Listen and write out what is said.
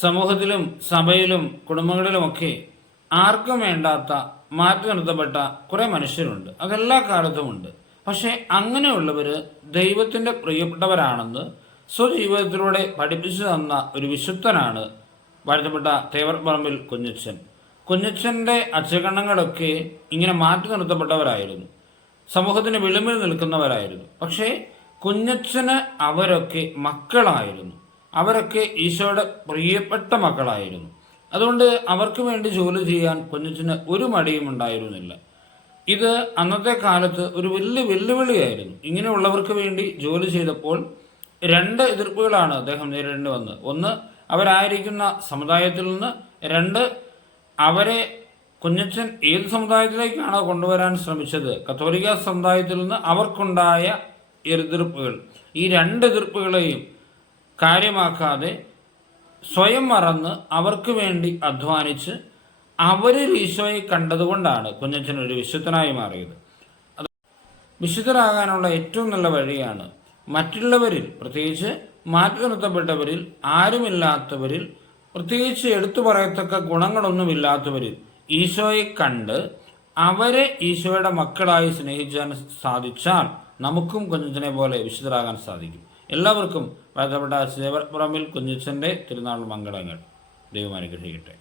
സമൂഹത്തിലും സഭയിലും കുടുംബങ്ങളിലുമൊക്കെ ആർക്കും വേണ്ടാത്ത മാറ്റി നിർത്തപ്പെട്ട കുറെ മനുഷ്യരുണ്ട്. അതെല്ലാ കാലത്തുമുണ്ട് പക്ഷെ അങ്ങനെയുള്ളവർ ദൈവത്തിന്റെ പ്രിയപ്പെട്ടവരാണെന്ന് സ്വജീവിതത്തിലൂടെ പഠിപ്പിച്ചു തന്ന ഒരു വിശുദ്ധനാണ് വാഴ്ത്തപ്പെട്ട തേവർപ്പറമ്പിൽ കുഞ്ഞച്ചൻ കുഞ്ഞച്ചന്റെ അച്ചകണ്ണങ്ങളൊക്കെ ഇങ്ങനെ മാറ്റി നിർത്തപ്പെട്ടവരായിരുന്നു. സമൂഹത്തിന് വിളിമിൽ നിൽക്കുന്നവരായിരുന്നു. പക്ഷേ കുഞ്ഞച്ചന് അവരൊക്കെ മക്കളായിരുന്നു. അവരൊക്കെ ഈശോയുടെ പ്രിയപ്പെട്ട മക്കളായിരുന്നു. അതുകൊണ്ട് അവർക്ക് വേണ്ടി ജോലി ചെയ്യാൻ കുഞ്ഞച്ചന് ഒരു മടിയും ഉണ്ടായിരുന്നില്ല. ഇത് അന്നത്തെ കാലത്ത് ഒരു വലിയ വെല്ലുവിളിയായിരുന്നു. ഇങ്ങനെയുള്ളവർക്ക് വേണ്ടി ജോലി ചെയ്തപ്പോൾ രണ്ട് എതിർപ്പുകളാണ് അദ്ദേഹം നേരിടേണ്ടി വന്നത്. ഒന്ന് അവരായിരിക്കുന്ന സമുദായത്തിൽ നിന്ന്. രണ്ട് അവരെ കുഞ്ഞച്ചൻ ഏത് സമുദായത്തിലേക്കാണോ കൊണ്ടുവരാൻ ശ്രമിച്ചത്? കത്തോലിക്ക സമുദായത്തിൽ നിന്ന് അവർക്കുണ്ടായ എതിർപ്പുകൾ. ഈ രണ്ട് എതിർപ്പുകളെയും കാര്യമാക്കാതെ സ്വയം മറന്ന് അവർക്ക് വേണ്ടി അധ്വാനിച്ച് അവരിൽ ഈശോയെ കണ്ടതുകൊണ്ടാണ് കുഞ്ഞച്ചൻ ഒരു വിശുദ്ധനായി മാറിയത്. അത് വിശുദ്ധരാകാനുള്ള ഏറ്റവും നല്ല വഴിയാണ് മറ്റുള്ളവരിൽ പ്രത്യേകിച്ച് മാറ്റി നിർത്തപ്പെട്ടവരിൽ ആരുമില്ലാത്തവരിൽ പ്രത്യേകിച്ച് എടുത്തു പറയത്തക്ക ഗുണങ്ങളൊന്നുമില്ലാത്തവരിൽ ഈശോയെ കണ്ട് അവരെ ഈശോയുടെ മക്കളായി സ്നേഹിക്കാൻ സാധിച്ചാൽ നമുക്കും കുഞ്ഞച്ചനെ പോലെ വിശുദ്ധരാകാൻ സാധിക്കും. എല്ലാവർക്കും ബന്ധപ്പെട്ട സേവർപ്പുറമിൽ കുഞ്ഞച്ചന്റെ തിരുനാൾ മംഗളങ്ങൾ ദൈവം അനുഗ്രഹിക്കട്ടെ.